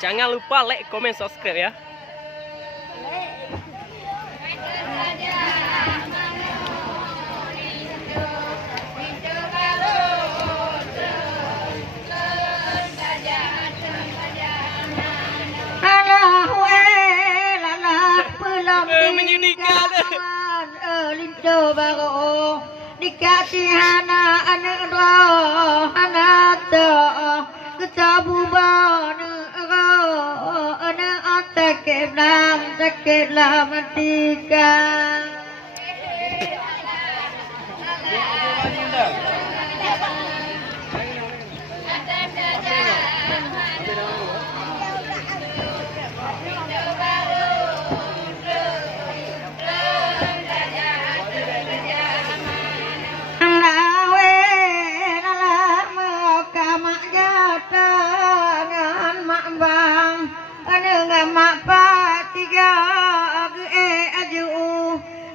Jangan lupa like, komen, subscribe ya. Menyedihkan linto baru dikasih anak anak roh anak toh ketabu bana anak sakit lah matikan.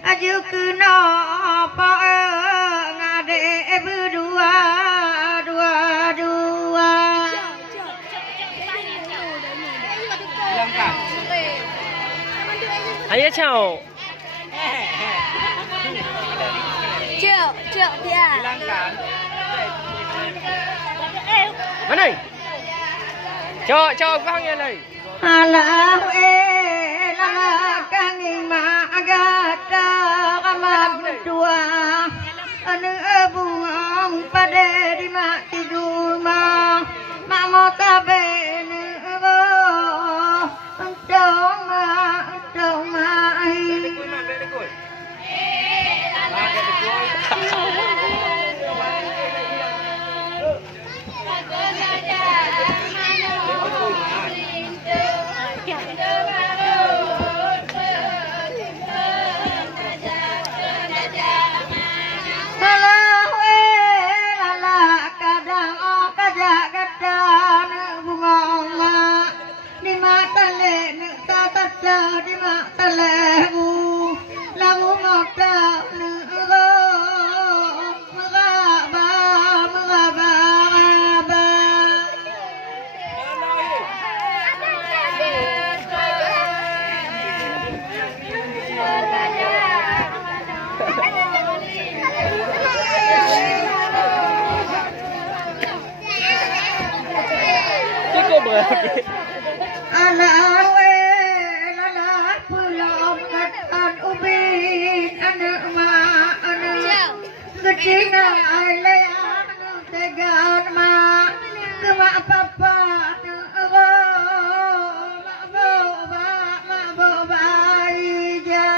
Aju kena apa ngade berdua dua. Ayo ciao. Ciao dia. Mana? Ciao bang ya lai. Alah lah kang ma agata kamar berdua anu bungang pada di mak tidur mak mau taben untuk mak anak pulang katan ubin anak mak anak kecina ale anak tegan mak ke mak papa mak boba ija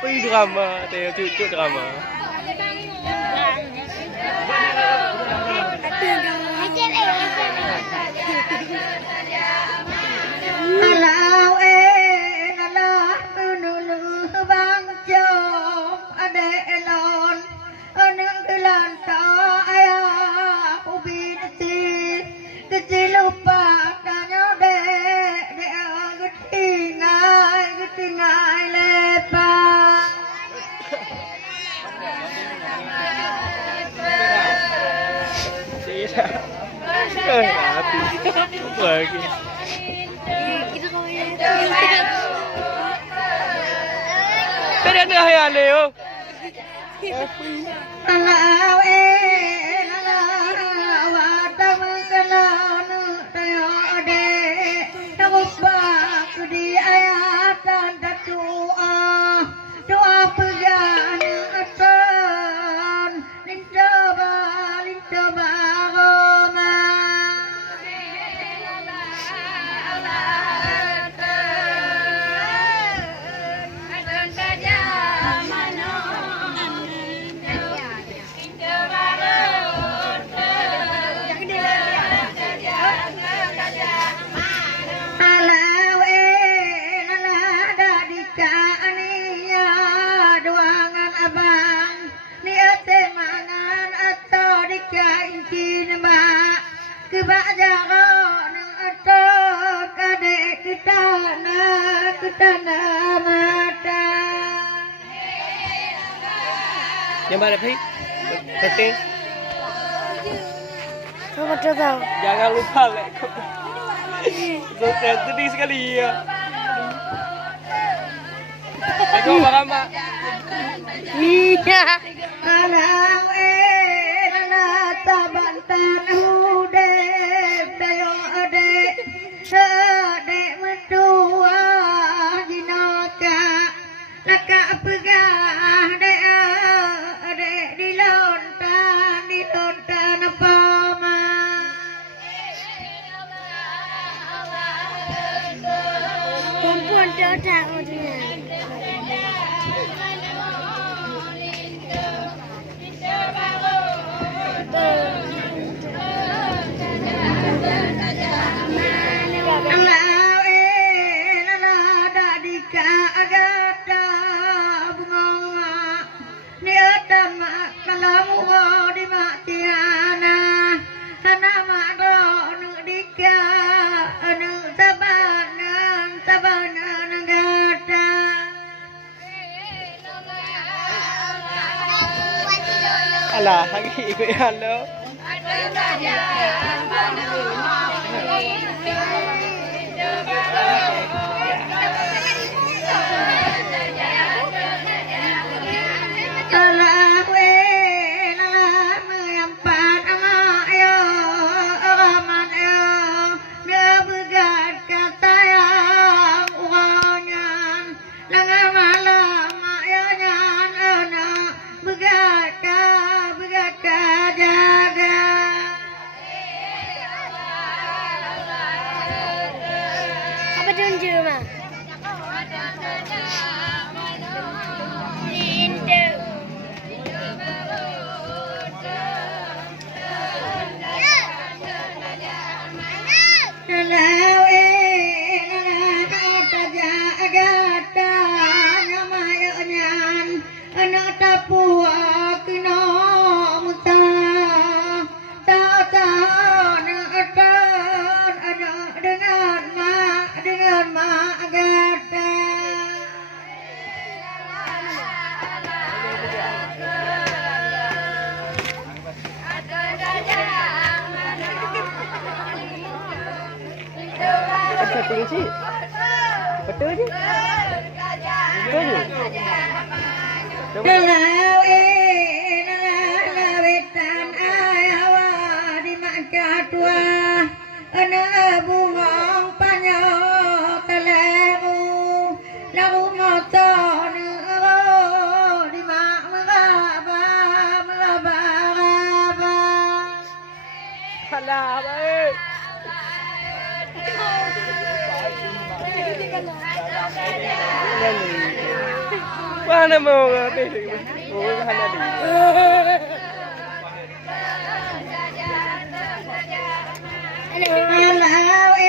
Pergi drama, tengok cucuk drama. Alau alah nulu bang jom ada elon anu gelanta ayah ubin kecil lupa tanya de getingai lepas Api. Apa lagi? Tadi ada yang ada yo. Alau alau watam kelana tayo ade tawak di ayatan doa doa pegan atan lintoba goma kebak jalan atau kadek ketana mata. Yang mana Pi? Penting. Kamu tahu? Jangan lupa like. Subscribe sedih sekali ya. Tengok barang mak. Iya. Alang nana tabantan hude tayo ade ade mentua jinaka laka pegah ade dilontan pama. Perempuan tak dia. Alah, lagi ikut yang lo. Apa tunjuk mah? Setting sih. Betul je. Betul je. Kalau wetan ayawa di makatua ana bungong panyo kaleu lagu moton di mak meraba. Alah, baik. Mana mau ngapain? Oh, mana dia? Alau